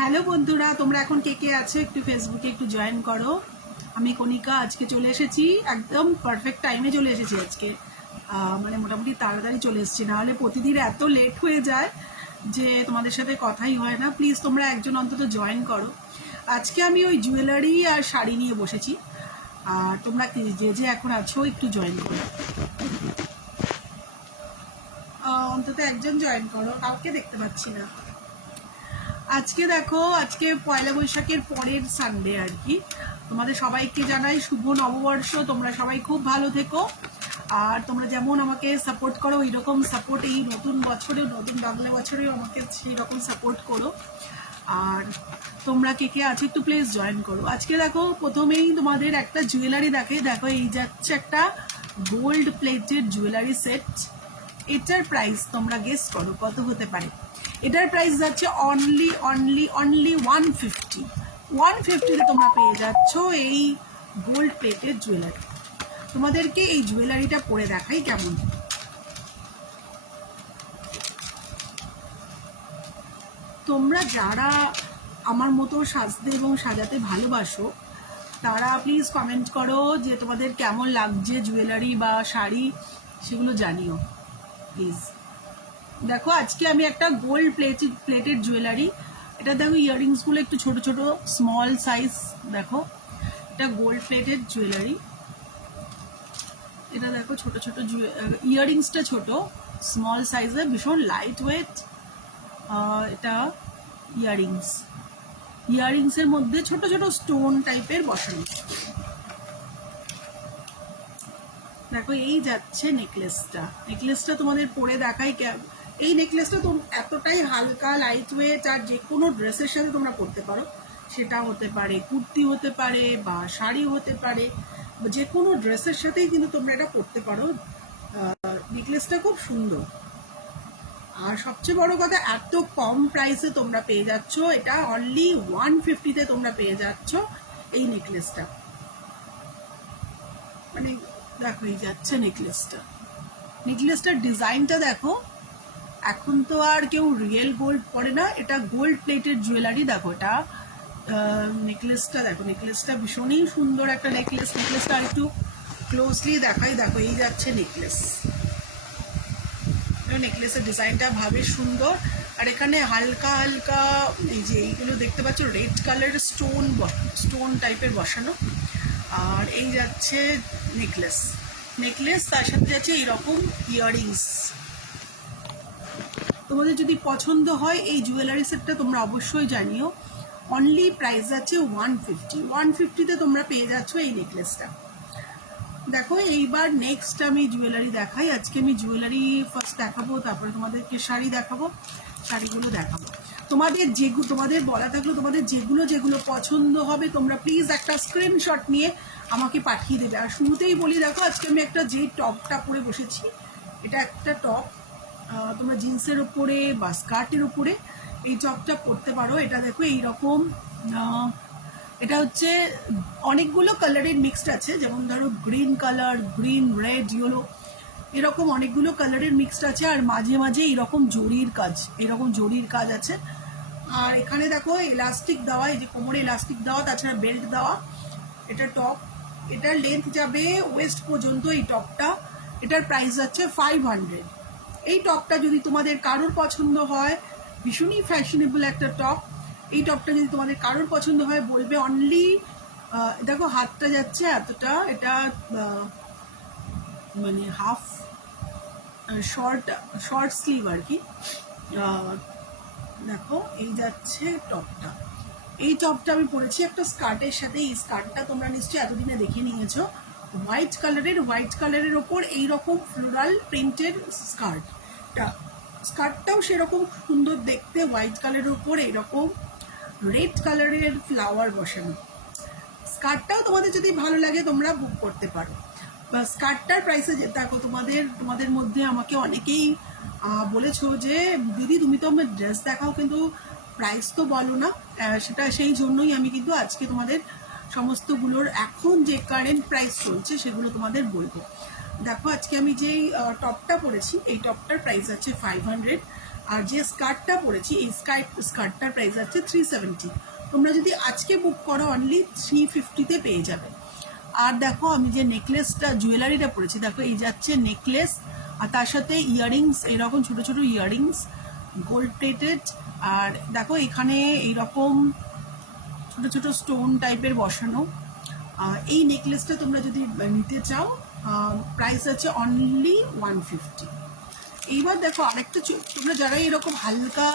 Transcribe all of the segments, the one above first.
Hello বন্ধুরা, তোমরা এখন কে কে আছো একটু ফেসবুকে একটু জয়েন করো। আমি কণিকা আজকে চলে এসেছি, একদম পারফেক্ট টাইমে চলে এসেছি আজকে। মানে মোটামুটি তাড়াতাড়ি চলে এসেছি, নাহলে প্রতিদিন এত লেট হয়ে যায় যে তোমাদের সাথে কথাই হয় না। প্লিজ তোমরা একজন অন্তত জয়েন করো। আজকে আমি ওই জুয়েলারি আর শাড়ি নিয়ে বসেছি, আর তোমরা যে যে এখন আছো একটু জয়েন করো, অন্তত একজন জয়েন করো, কাউকে দেখতে পাচ্ছি না। আজকে দেখো, আজকে পয়লা বৈশাখের পরের সানডে আর কি। তোমাদের সবাইকে জানাই শুভ নববর্ষ। তোমরা সবাই খুব ভালো থেকো, আর তোমরা যেমন আমাকে সাপোর্ট করো ওই রকম সাপোর্ট এই নতুন বছরেও, নতুন বাংলা বছরেও আমাকে সেই রকম সাপোর্ট করো। আর তোমরা কে কে আছো একটু প্লিজ জয়েন করো। আজকে দেখো প্রথমেই তোমাদের একটা জুয়েলারি দেখো এই যাচ্ছে একটা গোল্ড প্লেটেড জুয়েলারি সেট। এটার প্রাইস তোমরা গেস করো কত হতে পারে। এটার প্রাইস যাচ্ছে অনলি 150। 150-তে তোমরা পেয়ে যাচ্ছ এই গোল্ড প্লেটেড জুয়েলারি। তোমাদেরকে এই জুয়েলারিটা পরে দেখাই কেমন। তোমরা যারা আমার মতো সাজতে এবং সাজাতে ভালোবাসো তারা প্লিজ কমেন্ট করো যে তোমাদের কেমন লাগছে জুয়েলারি বা শাড়ি, সেগুলো জানিও প্লিজ। দেখো আজকে আমি একটা গোল্ড প্লেটেড জুয়েলারি, এটা দেখো ইয়াররিংসগুলো একটু ছোট ছোট স্মল সাইজ। দেখো এটা গোল্ড প্লেটেড জুয়েলারি, এটা দেখো ছোট ছোট ইয়াররিংসটা ছোট স্মল সাইজে, ভীষণ লাইট ওয়েট। এটা ইয়াররিংসের মধ্যে ছোট ছোট স্টোন টাইপের বসানো। দেখো এই যাচ্ছে নেকলেসটা তোমাদের পরে দেখাই। এই নেকলেসটা তো এতটাই হালকা লাইট ওয়েট, আর যে কোনো ড্রেসের সাথে তোমরা পরতে পারো। সেটা হতে পারে কুর্তি, হতে পারে বা শাড়ি, হতে পারে যে কোনো ড্রেসের সাথেই কিন্তু তোমরা এটা পরতে পারো। নেকলেসটা খুব সুন্দর, আর সবচেয়ে বড় কথা এত কম প্রাইসে তোমরা পেয়ে যাচ্ছ। এটা অনলি 150-তে তোমরা পেয়ে যাচ্ছ এই নেকলেসটা। মানে দেখো এই যাচ্ছে নেকলেসটার ডিজাইনটা দেখো। এখন তো আর কেউ রিয়েল গোল্ড পরে না, এটা গোল্ড প্লেটেড জুয়েলারি। দেখো এটা নেকলেসটা দেখো, নেকলেসটা ভীষণই সুন্দর একটা নেকলেসটা আর একটু ক্লোজলি দেখাই। দেখো এই যাচ্ছে নেকলেসের ডিজাইনটা ভাবে সুন্দর। আর এখানে হালকা হালকা এই যে এইগুলো দেখতে পাচ্ছ রেড কালারের স্টোন টাইপের বসানো। আর এই যাচ্ছে নেকলেস, তার সাথে যাচ্ছে এইরকম ইয়াররিংস। তোমাদের যদি পছন্দ হয় এই জুয়েলারি সেটটা তোমরা অবশ্যই জানিও। অনলি প্রাইস যাচ্ছে 150-তে তোমরা পেয়ে যাচ্ছ এই নেকলেসটা। দেখো এইবার নেক্সট আমি জুয়েলারি দেখাই। আজকে আমি জুয়েলারি ফার্স্ট দেখাবো, তারপরে তোমাদেরকে শাড়িগুলো দেখাবো। তোমাদের বলা থাকলো তোমাদের যেগুলো পছন্দ হবে তোমরা প্লিজ একটা স্ক্রিনশট নিয়ে আমাকে পাঠিয়ে দেবে। আর শুরুতেই বলি, দেখো আজকে আমি একটা যে টপটা পরে বসেছি, এটা একটা টপ। তোমরা জিন্সের ওপরে বা স্কার্টের ওপরে এই টপটা পরতে পারো। এটা দেখো এইরকম, এটা হচ্ছে অনেকগুলো কালারের মিক্সড আছে, যেমন ধরো green colour, green, red, yellow, এরকম অনেকগুলো কালারের মিক্সড আছে। আর মাঝে মাঝে এরকম জরির কাজ আছে। আর এখানে দেখো ইলাস্টিক দেওয়া, এই যে কোমরে ইলাস্টিক দেওয়া, তাছাড়া বেল্ট দেওয়া। এটা টপ, এটার লেন্থ যাবে ওয়েস্ট পর্যন্ত এই টপটা। এটার প্রাইস যাচ্ছে 500। এই টপটা যদি তোমাদের কারোর পছন্দ হয়, ভীষণই ফ্যাশনেবল একটা টপ। এই টপটা যদি তোমাদের কারোর পছন্দ হয় বলবে। অনলি দেখো হাতটা যাচ্ছে এতটা, এটা মানে হাফ শর্ট স্লিভ আর কি। দেখো এই যাচ্ছে টপটা। এই টপটা আমি পরেছি একটা স্কার্টের সাথে। এই স্কার্টটা তোমরা নিশ্চয়ই এতদিনে দেখে নিয়েছো, হোয়াইট কালারের ওপর এইরকম ফ্লোরাল প্রিন্টেড স্কার্টটাও সেরকম সুন্দর দেখতে, হোয়াইট কালারের ওপর এইরকম রেড কালারের ফ্লাওয়ার বসানো। স্কার্টটাও তোমাদের যদি ভালো লাগে তোমরা বুক করতে পারো। স্কার্টটার প্রাইসে দেখো, তোমাদের মধ্যে আমাকে অনেকেই বলেছো যে দিদি তুমি তো আমার ড্রেস দেখাও কিন্তু প্রাইস তো বলো না। সেটা সেই জন্যই আমি কিন্তু আজকে তোমাদের সমস্তগুলোর এখন যে কারেন্ট প্রাইস চলছে সেগুলো তোমাদের বলবো। দেখো আজকে আমি যেই টপটা পরেছি এই টপটার প্রাইস আছে 500। আর যে স্কার্টটা পরেছি এই স্কার্টটার প্রাইস আছে 370। তোমরা যদি আজকে বুক করো অনলি 350-তে পেয়ে যাবে। আর দেখো আমি যে নেকলেসটা জুয়েলারিটা পরেছি, দেখো এই যাচ্ছে নেকলেস, আর তার সাথে ইয়াররিংস, এরকম ছোট ছোট ইয়াররিংস গোল্ড প্লেটেড। আর দেখো এখানে এইরকম ছোট ছোট স্টোন টাইপের বসানো। এই নেকলেসটা তোমরা যদি নিতে চাও প্রাইস আছে অনলি 150। এইবার দেখো আরেকটা, তোমরা যারা এরকম হালকা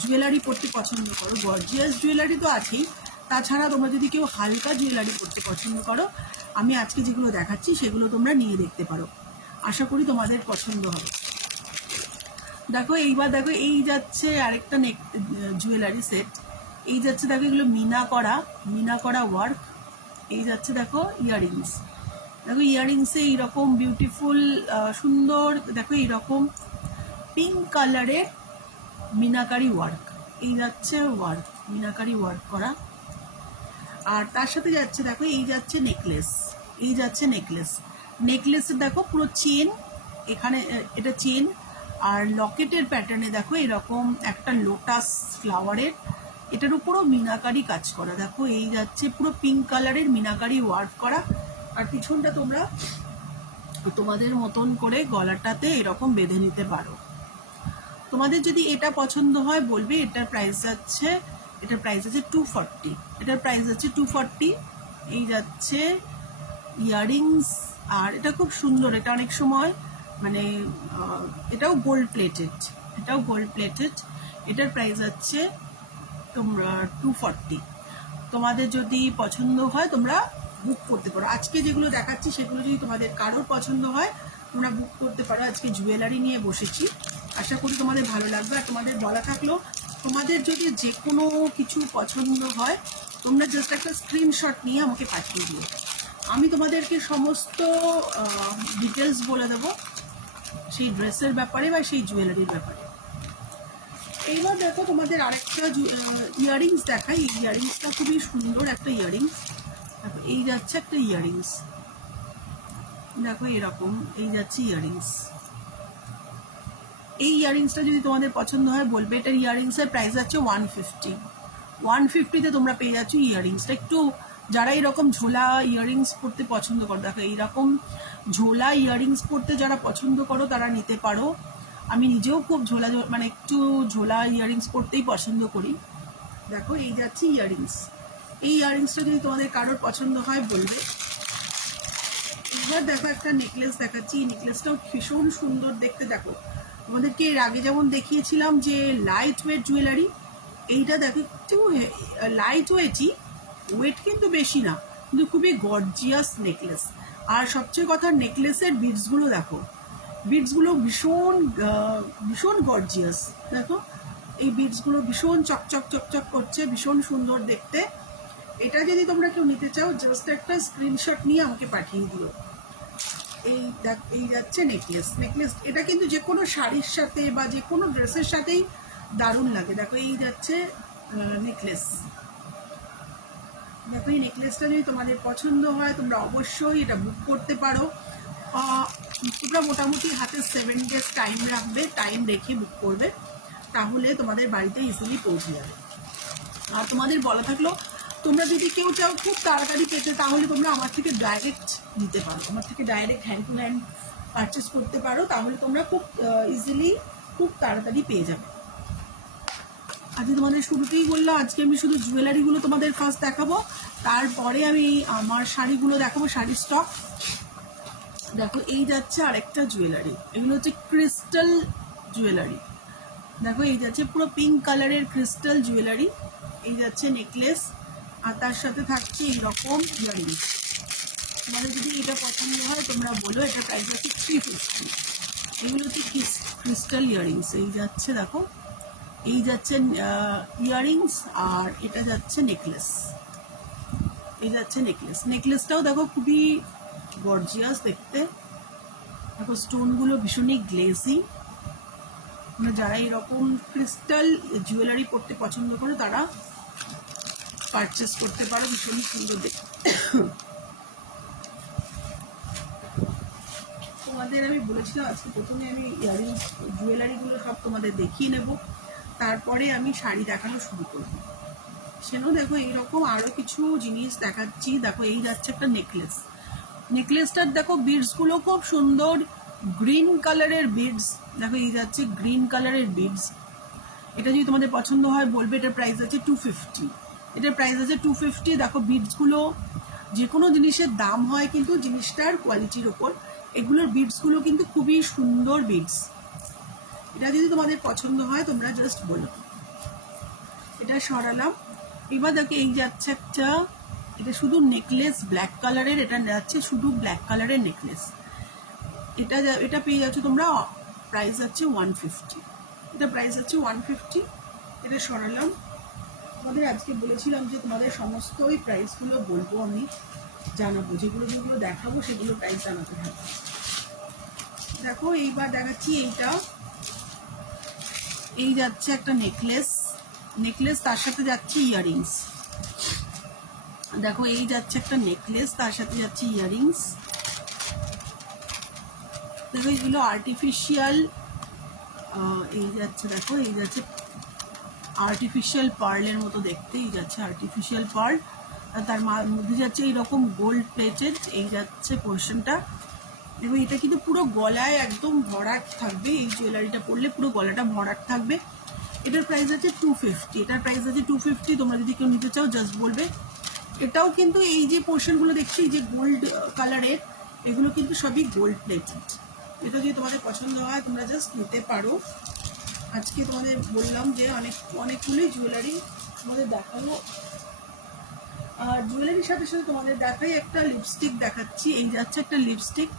জুয়েলারি পরতে পছন্দ করো, গর্জিয়াস জুয়েলারি তো আছেই, তাছাড়া তোমরা যদি কেউ হালকা জুয়েলারি পরতে পছন্দ করো, আমি আজকে যেগুলো দেখাচ্ছি সেগুলো তোমরা নিয়ে দেখতে পারো, আশা করি তোমাদের পছন্দ হবে। দেখো এইবার দেখো এই যাচ্ছে আরেকটা জুয়েলারি সেট, এই যাচ্ছে দেখো এগুলো মিনা করা ওয়ার্ক। এই যাচ্ছে দেখো ইয়াররিংস, দেখো ইয়াররিংসে এইরকম বিউটিফুল সুন্দর, দেখো এইরকম পিঙ্ক কালারের মিনাকারি ওয়ার্ক, এই যাচ্ছে ওয়ার্ক, মিনাকারি ওয়ার্ক করা। আর তার সাথে যাচ্ছে দেখো এই যাচ্ছে নেকলেস, এই যাচ্ছে নেকলেসের দেখো পুরো চেন, এখানে এটা চেন, আর লকেটের প্যাটার্নে দেখো এরকম একটা লোটাস ফ্লাওয়ারের, এটার উপরও মিনাকারি কাজ করা। দেখো এই যাচ্ছে পুরো পিঙ্ক কালারের মিনাকারি ওয়ার্ক করা। আর পিছনটা তোমরা তোমাদের মতন করে গলাটাতে এরকম বেঁধে নিতে পারো। তোমাদের যদি এটা পছন্দ হয় বলবে। এটার প্রাইস আছে 240, এটার প্রাইস আছে 240। এই যাচ্ছে ইয়াররিংস, আর এটা খুব সুন্দর, এটা অনেক সময় মানে এটাও গোল্ড প্লেটেড, এটার প্রাইস আছে তোমরা 240। তোমাদের যদি পছন্দ হয় তোমরা বুক করতে পারো। আজকে যেগুলো দেখাচ্ছি সেগুলো যদি তোমাদের কারোর পছন্দ হয় তোমরা বুক করতে পারো। আজকে জুয়েলারি নিয়ে বসেছি, আশা করি তোমাদের ভালো লাগবে। আর তোমাদের বলা থাকলো, তোমাদের যদি যে কোনো কিছু পছন্দ হয় তোমরা জাস্ট একটা স্ক্রিনশট নিয়ে আমাকে পাঠিয়ে দিও, আমি তোমাদেরকে সমস্ত ডিটেলস বলে দেবো সেই ড্রেসের ব্যাপারে বা সেই জুয়েলারির ব্যাপারে। এইবার দেখো তোমাদের আরেকটা ইয়াররিংস দেখাই। এই ইয়াররিংসটা খুবই সুন্দর একটা ইয়াররিংস। দেখো এই যাচ্ছে একটা ইয়াররিংস, দেখো এরকম এই যাচ্ছে ইয়াররিংস। এই ইয়াররিংসটা যদি তোমাদের পছন্দ হয় বলবে। এটার ইয়াররিংসের প্রাইস আছে 150-তে তোমরা পেয়ে যাচ্ছ ইয়াররিংসটা। একটু যারা এরকম ঝোলা ইয়াররিংস পরতে পছন্দ করো, দেখো এইরকম ঝোলা ইয়াররিংস পরতে যারা পছন্দ করো তারা নিতে পারো। আমি নিজেও খুব মানে একটু ঝোলা ইয়াররিংস পরতেই পছন্দ করি। দেখো এই যাচ্ছে ইয়াররিংস, এই ইয়াররিংসটা যদি তোমাদের কারোর পছন্দ হয় বলবে। এবার দেখো একটা নেকলেস দেখাচ্ছি, এই নেকলেসটাও ভীষণ সুন্দর দেখতে। দেখো তোমাদেরকে এর আগে যেমন দেখিয়েছিলাম যে লাইট ওয়েট জুয়েলারি, এইটা দেখো একটু লাইট ওয়েটই, ওয়েট কিন্তু বেশি না, কিন্তু খুবই গর্জিয়াস নেকলেস। আর সবচেয়ে কথা নেকলেসের বিটসগুলো দেখো, বিটসগুলো ভীষণ গর্জিয়াস। দেখো এই বিটসগুলো ভীষণ চকচক করছে, ভীষণ সুন্দর দেখতে। এটা যদি তোমরা কেউ নিতে চাও জাস্ট একটা স্ক্রিনশট নিয়ে আমাকে পাঠিয়ে দিও। এই যাচ্ছে নেকলেস। এটা কিন্তু যে কোনো শাড়ির সাথে বা যে কোনো ড্রেসের সাথেই দারুণ লাগে। দেখো এই যাচ্ছে নেকলেস। দেখো এই নেকলেসটা যদি তোমাদের পছন্দ হয় তোমরা অবশ্যই এটা বুক করতে পারো। তোমরা মোটামুটি হাতে 7 days টাইম রাখবে, টাইম রেখে বুক করবে, তাহলে তোমাদের বাড়িতে ইজিলি পৌঁছে যাবে। আর তোমাদের বলা থাকলো, তোমরা যদি কেউ চাও খুব তাড়াতাড়ি পেতে তাহলে তোমরা আমার থেকে ডাইরেক্ট নিতে পারো, আমার থেকে direct hand to hand purchase করতে পারো, তাহলে তোমরা খুব ইজিলি খুব তাড়াতাড়ি পেয়ে যাবে। আজকে তোমাদের শুরুতেই বললাম আজকে আমি শুধু জুয়েলারিগুলো তোমাদের ফার্স্ট দেখাবো, তারপরে আমি আমার শাড়িগুলো দেখাবো, শাড়ির স্টক। দেখো এই যাচ্ছে আরেকটা জুয়েলারি, এগুলো হচ্ছে ক্রিস্টাল জুয়েলারি। দেখো এই যাচ্ছে পুরো পিঙ্ক কালারের ক্রিস্টাল জুয়েলারি। এই যাচ্ছে নেকলেস, আর তার সাথে থাকছে এইরকম ইয়াররিংস। তোমাদের যদি এটা পছন্দ হয় তোমরা বলো। এটা প্রাইস আছে 350। এগুলো হচ্ছে ক্রিস্টাল ইয়াররিংস। এই যাচ্ছে দেখো, এই যাচ্ছে ইয়াররিংস, আর এটা যাচ্ছে নেকলেস। এই যাচ্ছে নেকলেসটাও দেখো খুবই গর্জিয়াস দেখতে। দেখো স্টোনগুলো ভীষণই গ্লেজি, মানে যারা এরকম ক্রিস্টাল জুয়েলারি পরতে পছন্দ করে তারা পারচেস করতে পারো, ভীষণই সুন্দর দেখতে। তোমাদের আমি বলেছিলাম আজকে প্রথমে আমি ইয়ারিংস জুয়েলারিগুলো সব তোমাদের দেখিয়ে নেব, তারপরে আমি শাড়ি দেখানো শুরু করব। সেও দেখো এইরকম আরও কিছু জিনিস দেখাচ্ছি। দেখো এই যাচ্ছে একটা নেকলেস, নেকলেসটার দেখো বিডসগুলো খুব সুন্দর গ্রিন কালারের বিডস। দেখো এই যাচ্ছে গ্রিন কালারের বিডস। এটা যদি তোমাদের পছন্দ হয় বলবে। এটার প্রাইস আছে 250। এটার প্রাইস আছে 250। দেখো বিডসগুলো যে কোনো জিনিসের দাম হয় কিন্তু জিনিসটার কোয়ালিটির ওপর। এগুলোর বিডসগুলো কিন্তু খুবই সুন্দর বিডস। এটা যদি তোমাদের পছন্দ হয় তোমরা জাস্ট বলো। এটা সরালাম। এবার দেখো এই যাচ্ছে একটা, এটা শুধু নেকলেস ব্ল্যাক কালারের, এটা যাচ্ছে শুধু ব্ল্যাক কালারের নেকলেস। এটা পেয়ে যাচ্ছ তোমরা, প্রাইস যাচ্ছে 150। এটা প্রাইস আছে 150। এটা সরালাম। তোমাদের আজকে বলেছিলাম যে তোমাদের সমস্ত ওই প্রাইসগুলো বলবো, আমি জানাবো, যেগুলো যেগুলো দেখাবো সেগুলো প্রাইস জানাতে থাকবো। দেখো এইবার দেখাচ্ছি এইটা, এই যাচ্ছে একটা নেকলেস, নেকলেস তার সাথে যাচ্ছে ইয়ারিংস। দেখো এই যাচ্ছে একটা নেকলেস, তার সাথে যাচ্ছে ইয়ারিংস। দেখো এইগুলো আর্টিফিশিয়াল, এই যাচ্ছে দেখো এই যাচ্ছে আর্টিফিশিয়াল পার্লের মতো দেখতে, এই যাচ্ছে আর্টিফিশিয়াল পার্ল। আর তার মধ্যে যাচ্ছে এইরকম গোল্ড প্লেটেড, এই যাচ্ছে পোর্শনটা। এবং এটা কিন্তু পুরো গলায় একদম ভরাট থাকবে, এই জুয়েলারিটা পরলে পুরো গলাটা ভরাট থাকবে। এটার প্রাইস আছে 250। এটার প্রাইস আছে 250। তোমরা যদি কেউ নিতে চাও জাস্ট বলবে। এটাও কিন্তু এই যে পোর্শনগুলো দেখছি, এই যে গোল্ড কালারের, এগুলো কিন্তু সবই গোল্ড প্লেটেড। এটা যদি তোমাদের পছন্দ হয় তোমরা জাস্ট নিতে পারো। আজকে তোমাদের বললাম যে অনেকগুলোই জুয়েলারি তোমাদের দেখাবো। আর জুয়েলারির সাথে সাথে তোমাদের দেখাই একটা লিপস্টিক দেখাচ্ছি। এই যাচ্ছে একটা লিপস্টিক।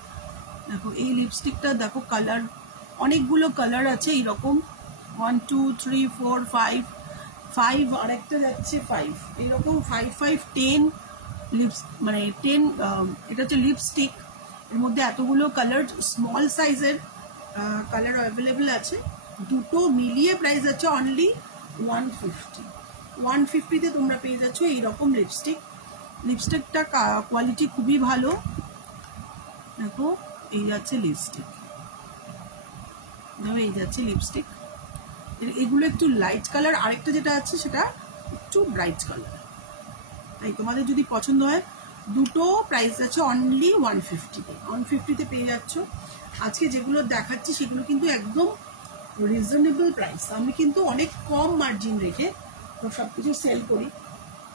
দেখো এই লিপস্টিকটা দেখো কালার, অনেকগুলো কালার আছে এইরকম, 1 2 3 4 5 5, আর একটা যাচ্ছে 5, এইরকম 5 5 10 লিপস, মানে 10। এটা হচ্ছে লিপস্টিক, এর মধ্যে এতগুলো কালার, স্মল সাইজের কালার অ্যাভেলেবেল আছে। দুটো মিলিয়ে প্রাইস আছে অনলি 150। 150-তে তোমরা পেয়ে যাচ্ছ এইরকম লিপস্টিক। লিপস্টিকটা কোয়ালিটি খুবই ভালো। দেখো এই যাচ্ছে লিপস্টিক, দেখো এই যাচ্ছে লিপস্টিক। এগুলো একটু লাইট কালার, আরেকটা যেটা আছে সেটা একটু ব্রাইট কালার। তাই তোমাদের যদি পছন্দ হয়, দুটো প্রাইস আছে অনলি 150-তে। 150-তে পেয়ে যাচ্ছ। আজকে যেগুলো দেখাচ্ছি সেগুলো কিন্তু একদম রিজনেবল প্রাইস। আমি কিন্তু অনেক কম মার্জিন রেখে তো সব কিছু সেল করি,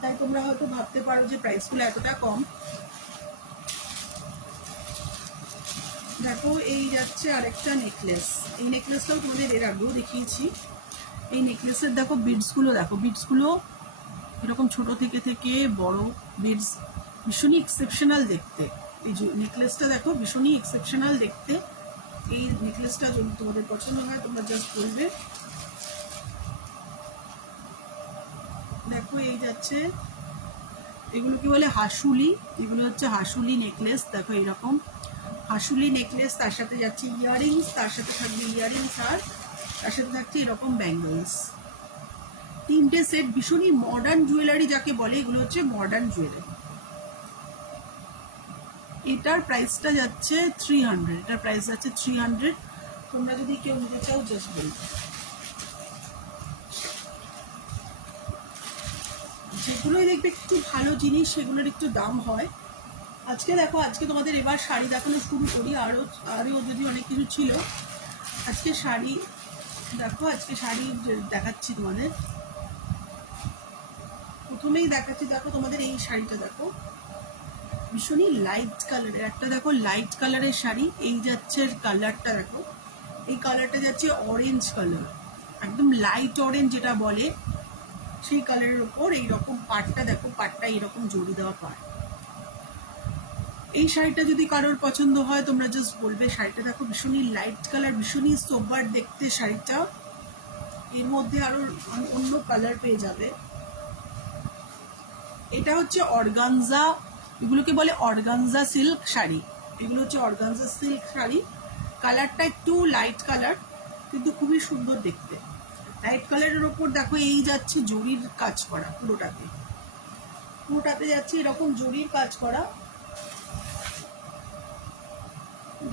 তাই তোমরা হয়তো ভাবতে পারো যে প্রাইসগুলো এতটা কম। দেখো এই যাচ্ছে আরেকটা নেকলেস। এই নেকলেসটাও তোমাদের এর আগেও দেখিয়েছি। এই নেকলেসের দেখো বিডসগুলো, দেখো বিডসগুলো এরকম ছোট থেকে থেকে বড় বিডস, ভীষণই এক্সেপশনাল দেখতে। এই যে নেকলেসটা দেখো ভীষণই এক্সেপশনাল দেখতে। এই নেকলেসটা যদি তোমাদের পছন্দ হয় তোমরা জাস্ট বলবে। দেখো এই যাচ্ছে, এগুলো কি বলে হাসুলি, এগুলো হচ্ছে হাসুলি নেকলেস। দেখো এরকম হাসুলি নেকলেস, তার সাথে যাচ্ছে ইয়ারিংস, তার সাথে থাকবে ইয়ারিংস, আর তার সাথে থাকছে এরকম ব্যাঙ্গলস। তিনটে সেট, ভীষণই মডার্ন জুয়েলারি যাকে বলে, এগুলো হচ্ছে মডার্ন জুয়েলারি। এটার প্রাইসটা যাচ্ছে 300। এটার প্রাইস যাচ্ছে 300। তোমরা যদি কেউ নিতে চাও জাস্ট বলবে। যেগুলোই দেখবে একটু ভালো জিনিস সেগুলোর একটু দাম হয়। আজকে দেখো, আজকে তোমাদের এবার শাড়ি দেখানো শুরু করি। আরও যদি অনেক কিছু ছিল, আজকে শাড়ি দেখো, আজকে শাড়ি দেখাচ্ছি তোমাদের। প্রথমেই দেখাচ্ছি, দেখো তোমাদের এই শাড়িটা দেখো, ভীষণই লাইট কালারের একটা, দেখো লাইট কালারের শাড়ি। এই যাচ্ছে কালারটা, দেখো এই কালারটা যাচ্ছে অরেঞ্জ কালার, একদম লাইট অরেঞ্জ যেটা বলে, সেই কালারের ওপর এইরকম পাটটা, দেখো পাটটা এরকম জড়ি দেওয়া পাট। এই শাড়িটা যদি কারোর পছন্দ হয় তোমরা জাস্ট বলবে। শাড়িটা দেখো ভীষণই লাইট কালার, ভীষণই সোবার দেখতে শাড়িটা। এর মধ্যে আরো অন্য কালার পেয়ে যাবে। এটা হচ্ছে অর্গানজা, এগুলোকে বলে অর্গানজা সিল্ক শাড়ি। এগুলো হচ্ছে অর্গানজা সিল্ক শাড়ি। কালারটা একটু লাইট কালার, কিন্তু খুবই সুন্দর দেখতে। লাইট কালারের ওপর দেখো এই যাচ্ছে জরির কাজ করা, পুরোটাতে যাচ্ছে এরকম জরির কাজ করা।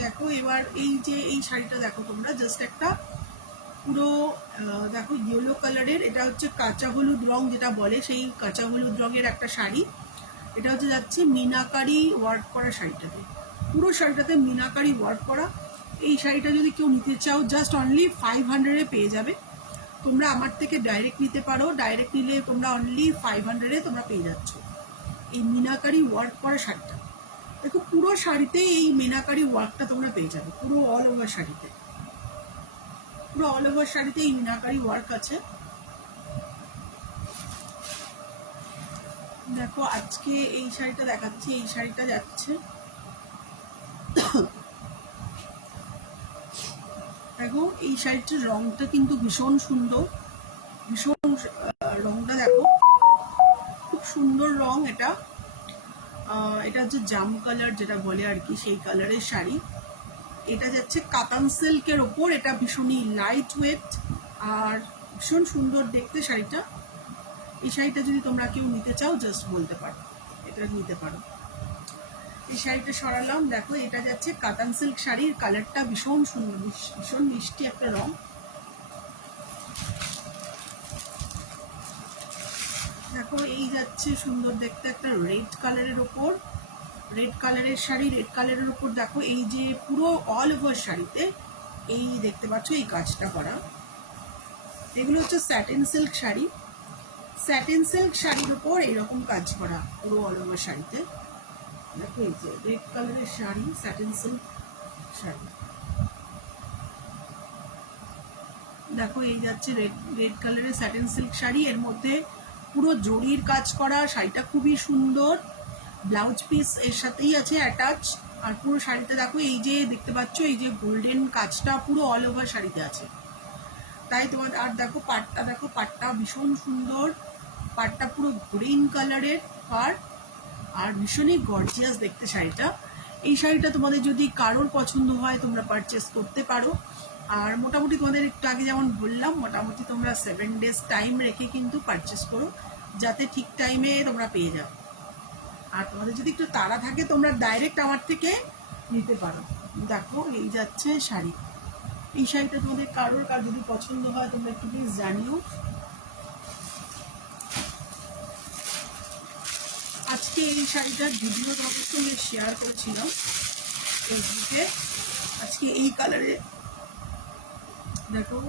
দেখো এবার এই যে এই শাড়িটা দেখো তোমরা, জাস্ট একটা পুরো দেখো ইয়েলো কালারের, এটা হচ্ছে কাঁচা হলুদ রং যেটা বলে, সেই কাঁচা হলুদ রঙের একটা শাড়ি। এটা হচ্ছে যাচ্ছে মিনাকারি ওয়ার্ক করা শাড়িটাতে, পুরো শাড়িটাতে মিনাকারি ওয়ার্ক করা। এই শাড়িটা যদি কেউ নিতে চাও জাস্ট অনলি 500-এ পেয়ে যাবে। তোমরা আমার থেকে ডাইরেক্ট নিতে পারো, ডাইরেক্ট নিলে তোমরা অনলি 500-এ তোমরা পেয়ে যাচ্ছ এই মিনাকারি ওয়ার্ক করা শাড়িটা। দেখো পুরো শাড়িতে এই মিনাকারি ওয়ার্কটা তোমরা পেয়ে যাবে, পুরো অল ওভার শাড়িতে, পুরো অল ওভার শাড়িতে এই মিনাকারি ওয়ার্ক আছে। দেখো আজকে এই শাড়িটা দেখাচ্ছি, এই শাড়িটা যাচ্ছে দেখো এই শাড়িটার রংটা কিন্তু ভীষণ সুন্দর, ভীষণ রংটা দেখো খুব সুন্দর রং। এটা এটা হচ্ছে জাম কালার যেটা বলে আর কি, সেই কালারের শাড়ি। এটা যাচ্ছে কাতান সিল্কের ওপর, এটা ভীষণই লাইট ওয়েট আর ভীষণ সুন্দর দেখতে শাড়িটা। এই শাড়িটা যদি তোমরা কেউ নিতে চাও জাস্ট বলতে পারো, এটা নিতে পারো। এই শাড়িটা সরালাম, দেখো এটা যাচ্ছে কাতান সিল্ক শাড়ির, কালারটা ভীষণ সুন্দর, ভীষণ মিষ্টি একটা রং। দেখো এই যাচ্ছে সুন্দর দেখতে একটা রেড কালারের ওপর, রেড কালারের শাড়ি, রেড কালারের ওপর দেখো এই যে পুরো অল ওভার শাড়িতে এই দেখতে পাচ্ছ এই কাজটা করা। এগুলো হচ্ছে satin silk sari, satin silk শাড়ির উপর এইরকম কাজ করা পুরো অল ওভার শাড়িতে। দেখো এই যে রেড কালারের শাড়ি, স্যাটিন সিল্ক শাড়ি। দেখো এই যাচ্ছে রেড রেড কালারের স্যাটিন সিল্ক শাড়ি, এর মধ্যে পুরো জরির কাজ করা, শাড়িটা খুবই সুন্দর। ব্লাউজ পিস এর সাথেই আছে অ্যাটাচ। আর পুরো শাড়িতে দেখো এই যে দেখতে পাচ্ছ এই যে গোল্ডেন কাজটা পুরো অল ওভার শাড়িতে আছে। তাই তোমার আর দেখো পাটটা, দেখো পাটটা ভীষণ সুন্দর, পাটটা পুরো গ্রিন কালারের পাট আর ভীষণই গর্জিয়াস দেখতে শাড়িটা। এই শাড়িটা তোমাদের যদি কারোর পছন্দ হয় তোমরা পারচেস করতে পারো। আর মোটামুটি তোমাদের একটু আগে যেমন বললাম, মোটামুটি তোমরা 7 days টাইম রেখে কিন্তু পারচেস করো, যাতে ঠিক টাইমে তোমরা পেয়ে যাও। আর তোমাদের যদি একটু তাড়া থাকে তোমরা ডাইরেক্ট আমার থেকে নিতে পারো। দেখো এই যাচ্ছে শাড়ি, এই শাড়িটা তোমাদের কারোর যদি পছন্দ হয় তোমরা একটু প্লিজ জানিও। আজকে এই শাড়িটার ভিডিও তোমাদের সঙ্গে শেয়ার করেছিলাম ফেসবুকে। আজকে এই কালারে দেখো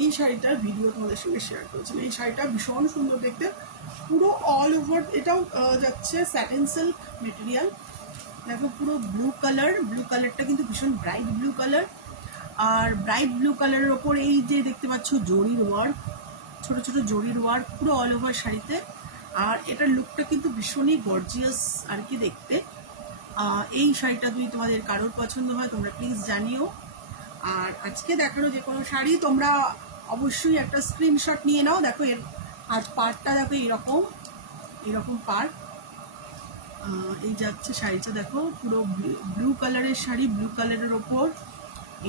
এই শাড়িটার ভিডিও তোমাদের সঙ্গে শেয়ার করেছিলাম। এই শাড়িটা ভীষণ সুন্দর দেখতে, পুরো অল ওভার। এটাও যাচ্ছে স্যাটিন সিল্ক মেটেরিয়াল। দেখো পুরো ব্লু কালার, ব্লু কালারটা কিন্তু ভীষণ ব্রাইট ব্লু কালার। আর ব্রাইট ব্লু কালারের ওপর এই যে দেখতে পাচ্ছ জরির ওয়ার্ক, ছোট ছোট জরির ওয়ার্ক পুরো অল ওভার শাড়িতে। আর এটার লুকটা কিন্তু ভীষণই গর্জিয়াস আর কি দেখতে। এই শাড়িটা যদি তোমাদের কারোর পছন্দ হয় তোমরা প্লিজ জানিও। আর আজকে দেখানো যে কোনো শাড়ি তোমরা অবশ্যই একটা স্ক্রিনশট নিয়ে নাও। দেখো এর আজ পার্টটা দেখো এইরকম, এইরকম পার্ট। এই যাচ্ছে শাড়িটা দেখো পুরো ব্লু কালারের শাড়ি, ব্লু কালারের ওপর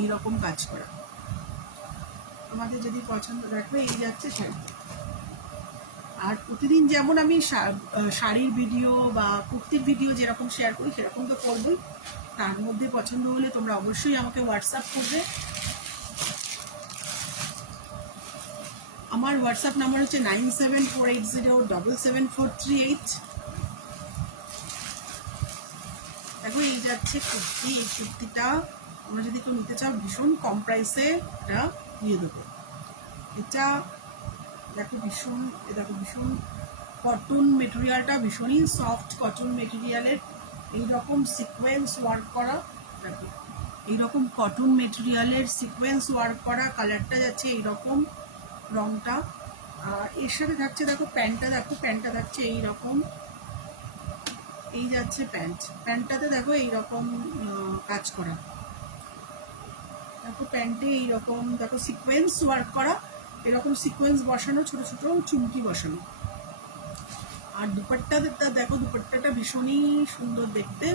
এইরকম কাজ করা। তোমাদের যদি পছন্দ, দেখো এই যাচ্ছে শাড়ি। আর প্রতিদিন যেমন আমি শাড়ির ভিডিও বা কুর্তির ভিডিও যেরকম শেয়ার করি সেরকম তো করবই, তার মধ্যে পছন্দ হলে তোমরা অবশ্যই আমাকে হোয়াটসঅ্যাপ করবে। আমার হোয়াটসঅ্যাপ নাম্বার হচ্ছে 9748077438। দেখো এই যাচ্ছে কুর্তি, এই কুর্তিটা তোমরা যদি কেউ নিতে চাও ভীষণ কম প্রাইসে এটা দিয়ে দেবো। এটা দেখো ভীষণ, দেখো ভীষণ কটন মেটেরিয়ালটা ভীষণই সফট কটন মেটেরিয়ালের, এইরকম সিকোয়েন্স ওয়ার্ক করা। দেখো এইরকম কটন মেটেরিয়ালের সিকোয়েন্স ওয়ার্ক করা, কালারটা যাচ্ছে এইরকম রংটা। আর এর সাথে থাকছে দেখো প্যান্টটা, দেখো প্যান্টটা থাকছে এইরকম, এই যাচ্ছে প্যান্ট, প্যান্টটাতে দেখো এইরকম কাজ করা। দেখো প্যান্টে এইরকম দেখো সিকোয়েন্স ওয়ার্ক করা, এরকম সিকোয়েন্স বসানো, ছোট ছোট চুমকি বসানো। আর দুপাট্টাটা দেখো, দুপাট্টাটা ভীষণই সুন্দর দেখতে।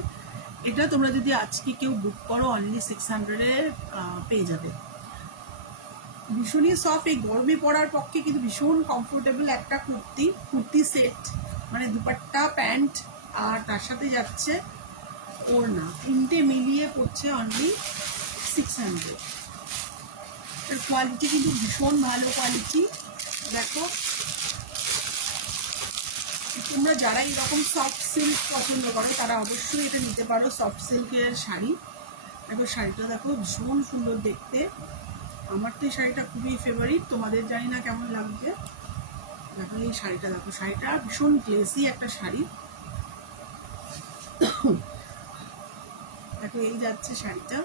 এটা তোমরা যদি আজকে কেউ বুক করো অনলি 600-এ পেয়ে যাবে। ভীষণই সফট, এই গরমে পরার পক্ষে কিন্তু ভীষণ কমফোর্টেবল একটা কুর্তি, কুর্তি সেট মানে দুপাট্টা প্যান্ট আর তার সাথে যাচ্ছে ওড়না, তিনটে মিলিয়ে পড়ছে অনলি 600। এর কোয়ালিটি কিন্তু ভীষণ ভালো কোয়ালিটি। দেখো তোমরা যারা এরকম সফট সিল্ক পছন্দ করো তারা অবশ্যই এটা নিতে পারো, সফট সিল্কের শাড়ি। দেখো শাড়িটা দেখো ভীষণ সুন্দর দেখতে, আমার তো এই শাড়িটা খুবই ফেভারিট, তোমাদের জানি না কেমন লাগবে। দেখো এই শাড়িটা, দেখো শাড়িটা ভীষণ গ্লেসি একটা শাড়ি। দেখো এই যাচ্ছে শাড়িটা,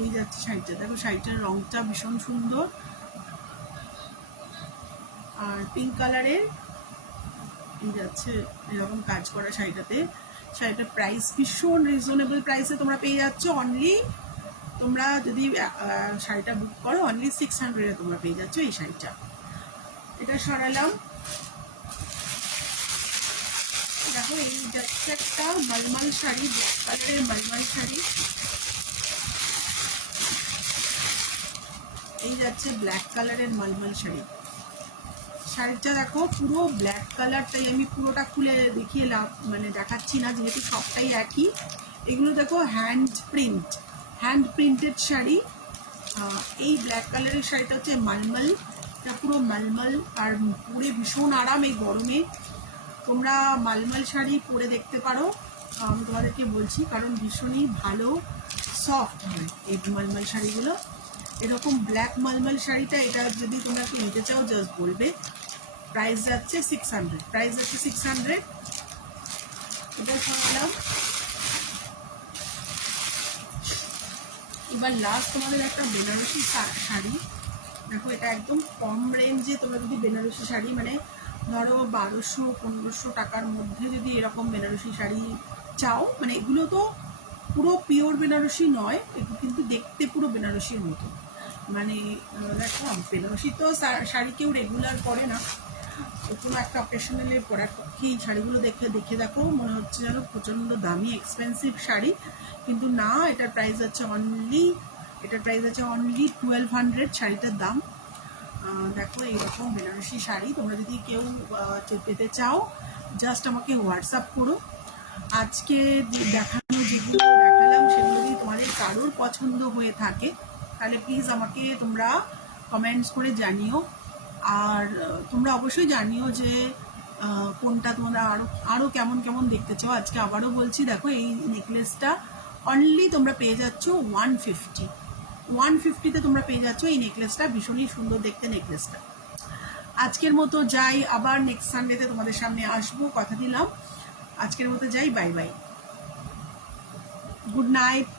এই যাচ্ছে শাড়িটা। দেখো শাড়িটার রংটা ভীষণ সুন্দর, আর পিঙ্ক কালারের এই যাচ্ছে এরকম কাজ করা শাড়িটাতে। শাড়িটার প্রাইস ভীষণ রিজনেবল প্রাইসে তোমরা পেয়ে যাচ্ছ। অনলি তোমরা যদি শাড়িটা বুক করো অনলি 600-এ তোমরা পেয়ে যাচ্ছ এই শাড়িটা। এটা সরালাম। দেখো এই যাচ্ছে একটা মালমাল শাড়ি, ব্ল্যাক কালারের মালমাল শাড়ি। এই যাচ্ছে ব্ল্যাক কালারের মালমাল শাড়ি। শাড়িটা দেখো পুরো ব্ল্যাক কালার, তাই আমি পুরোটা খুলে দেখিয়ে লাভ মানে দেখাচ্ছি না, যেহেতু সবটাই একই। এগুলো দেখো হ্যান্ড প্রিন্টেড শাড়ি। এই ব্ল্যাক কালারের শাড়িটা হচ্ছে মালমাল, এটা পুরো মালমাল, আর পরে ভীষণ আরাম এই গরমে। তোমরা মালমাল শাড়ি পরে দেখতে পারো, আমি তোমাদেরকে বলছি, কারণ ভীষণই ভালো সফট হয় এই মালমাল শাড়িগুলো। এরকম ব্ল্যাক মালমাল শাড়িটা, এটা যদি তোমরা একটু নিতে চাও জাস্ট বলবে। প্রাইস যাচ্ছে 600, প্রাইস যাচ্ছে 600। এটা সরালাম। এবার লাস্ট তোমাদের একটা বেনারসি শাড়ি। দেখো এটা একদম কম রেঞ্জে, তোমরা যদি বেনারসি শাড়ি মানে ধরো 1200-1500 টাকার মধ্যে যদি এরকম বেনারসি শাড়ি চাও, মানে এগুলো তো পুরো পিওর বেনারসি নয়, এগুলো কিন্তু দেখতে পুরো বেনারসির মতো। মানে দেখো বেনারসি তো শাড়ি কেউ রেগুলার পরে না, কোনো একটা অকেশনালে পরার পক্ষে এই শাড়িগুলো দেখে দেখো মনে হচ্ছে যেন প্রচণ্ড দামি এক্সপেন্সিভ শাড়ি, কিন্তু না, এটার প্রাইস আছে অনলি 1200 শাড়িটার দাম। দেখো এইরকম বেনারসি শাড়ি তোমরা যদি কেউ পেতে চাও জাস্ট আমাকে হোয়াটসঅ্যাপ করো। আজকে যেগুলো দেখালাম সেগুলো যদি তোমাদের কারোর পছন্দ হয়ে থাকে তাহলে প্লিজ আমাকে তোমরা কমেন্টস করে জানিও। আর তোমরা অবশ্যই জানিও যে কোনটা তোমরা আরও কেমন কেমন দেখতে চাও। আজকে আবারও বলছি, দেখো এই নেকলেসটা অনলি তোমরা পেয়ে যাচ্ছ 150-তে তোমরা পেয়ে যাচ্ছ এই নেকলেসটা, ভীষণই সুন্দর দেখতে নেকলেসটা। আজকের মতো যাই, আবার নেক্সট সানডেতে তোমাদের সামনে আসবো, কথা দিলাম। আজকের মতো যাই, বাই বাই, গুড নাইট।